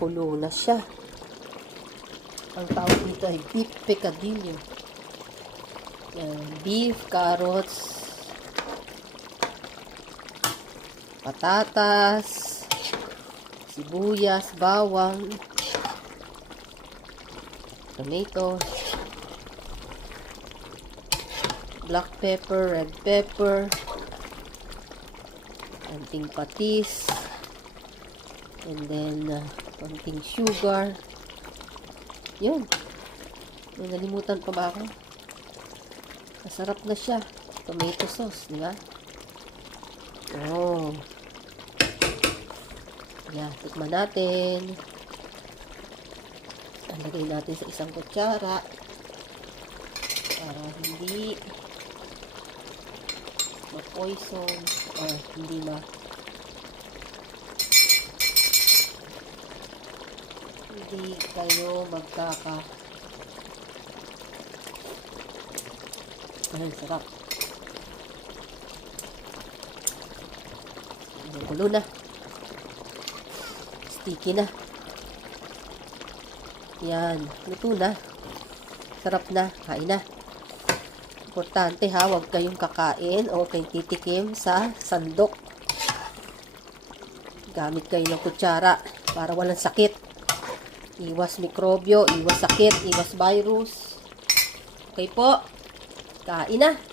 kumukulo na siya. Ang tawag dito ay beef picadillo. Yan, beef, carrots, patatas, sibuyas, bawang, tomato, black pepper, red pepper, konting patis, and then konting sugar. Yun. May nalimutan pa ba ako? Masarap na siya. Tomato sauce, di ba? Oh. Yeah, tikman natin. Lagay natin sa isang kutsara para hindi ma-poison or hindi kayo ayun, sarap. Gulo na. Sticky na. Yan. Luto na. Sarap na. Kain na. Importante ha, huwag kayong kakain o kayong titikim sa sandok. Gamit kayo ng kutsara para walang sakit. Iwas mikrobyo, iwas sakit, iwas virus. Okay po. Kain na.